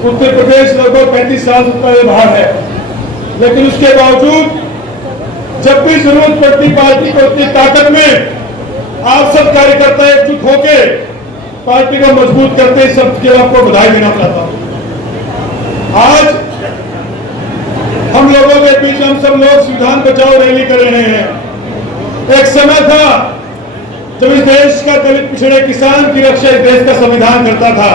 उत्तर प्रदेश लगभग 35 साल से पहले बाहर है, लेकिन उसके बावजूद जब भी जरूरत पड़ती पार्टी को उतनी ताकत में आप सब कार्यकर्ता एकजुट होके पार्टी को मजबूत करते, इस सब के लिए आपको बधाई देना चाहता हूं। आज हम लोगों के बीच हम सब लोग संविधान बचाओ रैली कर रहे हैं। एक समय था जब इस देश का दलित पिछड़े किसान की रक्षा इस देश का संविधान करता था,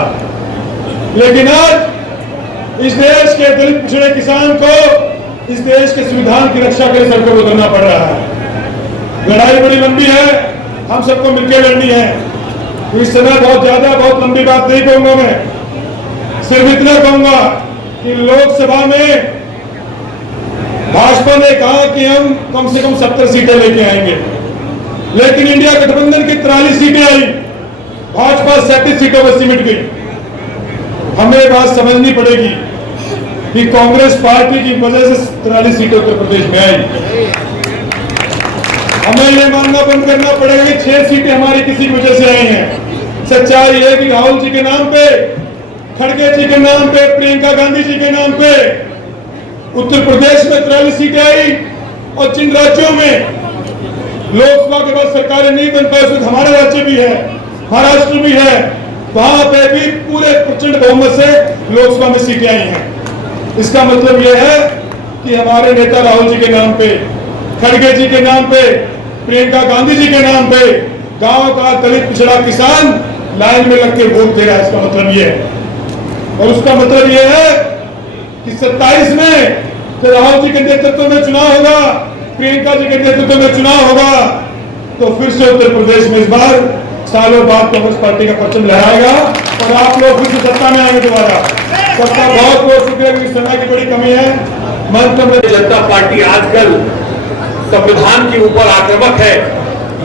लेकिन आज इस देश के दलित पिछड़े किसान को इस देश के संविधान की रक्षा के लिए सबको उतरना पड़ रहा है। लड़ाई बड़ी लंबी है, हम सबको मिलकर लड़नी है। तो इस समय बहुत लंबी बात नहीं कहूंगा, मैं सिर्फ इतना कहूंगा कि लोकसभा में भाजपा ने कहा कि हम कम से कम 70 सीटें लेके आएंगे, लेकिन इंडिया गठबंधन की 43 सीटें आई, भाजपा 37 सीटों पर सिमट गई। हमें बात समझनी पड़ेगी कि कांग्रेस पार्टी की वजह से 43 सीटें उत्तर प्रदेश में आई। हमें यह मानना बंद करना पड़ेगा कि 6 सीटें हमारी किसी वजह से आई हैं। सच्चाई है कि राहुल जी के नाम पे, खड़गे जी के नाम पे, प्रियंका गांधी जी के नाम पे उत्तर प्रदेश में 43 सीटें आई, और जिन राज्यों में लोकसभा के बाद सरकारें नहीं बन पाई, उसमें हमारा राज्य भी है, महाराष्ट्र भी है, वहां पे भी पूरे प्रचंड बहुमत से लोकसभा में सीटें आई हैं। इसका मतलब यह है कि हमारे नेता राहुल जी के नाम पे, खड़गे जी के नाम पे, प्रियंका गांधी जी के नाम पे गांव का दलित पिछड़ा किसान लाइन में लग के वोट दे रहा है। इसका मतलब यह है, और उसका मतलब यह है कि 27 में तो राहुल जी के नेतृत्व में चुनाव होगा, प्रियंका जी के नेतृत्व में चुनाव होगा, तो फिर से उत्तर प्रदेश में इस बार सालों बाद कांग्रेस पार्टी का परचम लहराएगा और आप लोग फिर से सत्ता में आएंगे दोबारा। सबका बहुत बहुत शुक्रिया, क्योंकि समय की बड़ी कमी है। भारतीय जनता पार्टी आजकल संविधान के ऊपर आक्रामक है।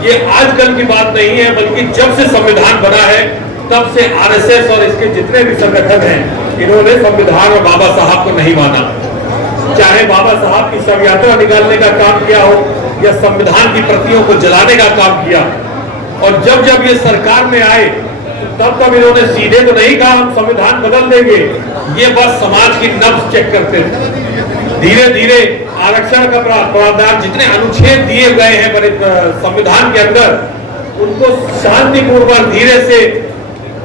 ये आजकल की बात नहीं है, बल्कि जब से संविधान बना है तब से आरएसएस और इसके जितने भी संगठन हैं, इन्होंने संविधान और बाबा साहब को नहीं माना। चाहे बाबा साहब की शव यात्रा निकालने का काम किया हो या संविधान की प्रतियों को जलाने का काम किया, और जब जब ये सरकार में आए तब तब इन्होंने सीधे तो नहीं कहा हम संविधान बदल देंगे, ये बस समाज की नब्ज चेक करते थे। धीरे धीरे आरक्षण का प्रावधान, जितने अनुच्छेद दिए गए हैं संविधान के अंदर, उनको शांतिपूर्वक धीरे से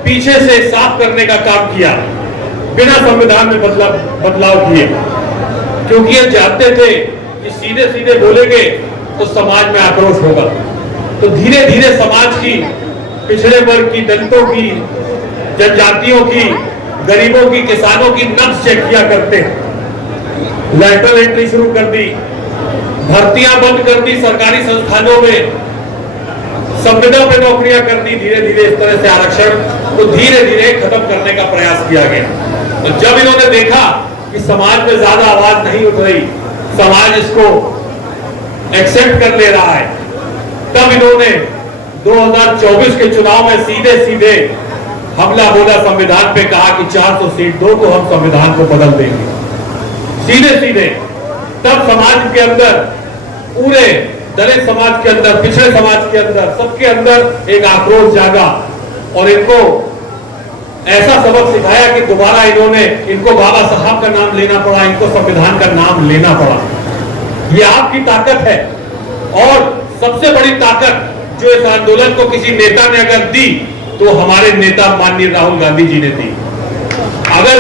पीछे से साफ करने का काम किया, बिना संविधान में बदलाव किए, क्योंकि ये जानते थे कि सीधे सीधे बोलेंगे तो समाज में आक्रोश होगा। तो धीरे धीरे समाज की, पिछड़े वर्ग की, दलितों की, जनजातियों की, गरीबों की, किसानों की नब्ज चेक किया करते हैं। लैटरल एंट्री शुरू कर दी, भर्तियां बंद कर दी सरकारी संस्थानों में, संविदा पे नौकरियां कर दी। धीरे धीरे इस तरह से आरक्षण को धीरे धीरे खत्म करने का प्रयास किया गया। तो जब इन्होंने देखा कि समाज में ज्यादा आवाज नहीं उठ रही, समाज इसको एक्सेप्ट कर ले रहा है, तब इन्होंने 2024 के चुनाव में सीधे सीधे हमला बोला संविधान पे, कहा कि 400 सीट दो तो हम संविधान को बदल देंगे, सीधे सीधे। तब समाज के अंदर, पूरे दलित समाज के अंदर, पिछड़े समाज के अंदर, सबके अंदर एक आक्रोश जागा, और इनको ऐसा सबक सिखाया कि दोबारा इनको बाबा साहब का नाम लेना पड़ा, इनको संविधान का नाम लेना पड़ा। ये आपकी ताकत है, और सबसे बड़ी ताकत जो इस आंदोलन को किसी नेता ने अगर दी, तो हमारे नेता माननीय राहुल गांधी जी ने दी। अगर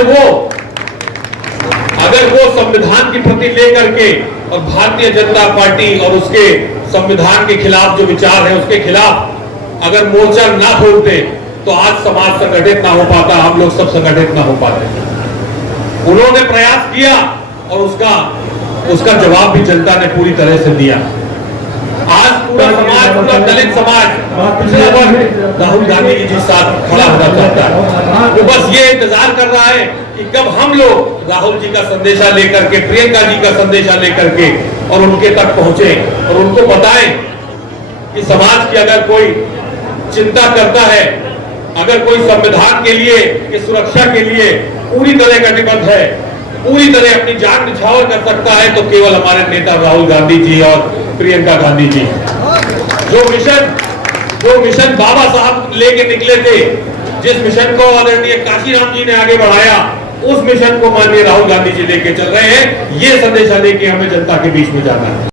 वो संविधान की प्रति लेकर के और भारतीय जनता पार्टी और उसके संविधान के खिलाफ जो विचार है उसके खिलाफ अगर मोर्चा ना खोलते, तो आज समाज संगठित ना हो पाता, हम लोग सब संगठित ना हो पाते। उन्होंने प्रयास किया और उसका जवाब भी जनता ने पूरी तरह से दिया। आज पूरा समाज, पूरा दलित समाज राहुल गांधी जी के साथ खड़ा होना चाहता है। वो बस ये इंतजार कर रहा है कि कब हम लोग राहुल जी का संदेशा लेकर के, प्रियंका जी का संदेशा लेकर के और उनके तक पहुंचे और उनको बताएं कि समाज की अगर कोई चिंता करता है, अगर कोई संविधान के लिए, की सुरक्षा के लिए पूरी तरह कटिबद्ध है, पूरी तरह अपनी जान निछावर कर सकता है, तो केवल हमारे नेता राहुल गांधी जी और प्रियंका गांधी जी। जो मिशन बाबा साहब लेके निकले थे, जिस मिशन को आदरणीय काशीराम जी ने आगे बढ़ाया, उस मिशन को माननीय राहुल गांधी जी लेके चल रहे हैं। ये संदेशा लेके हमें जनता के बीच में जाना है।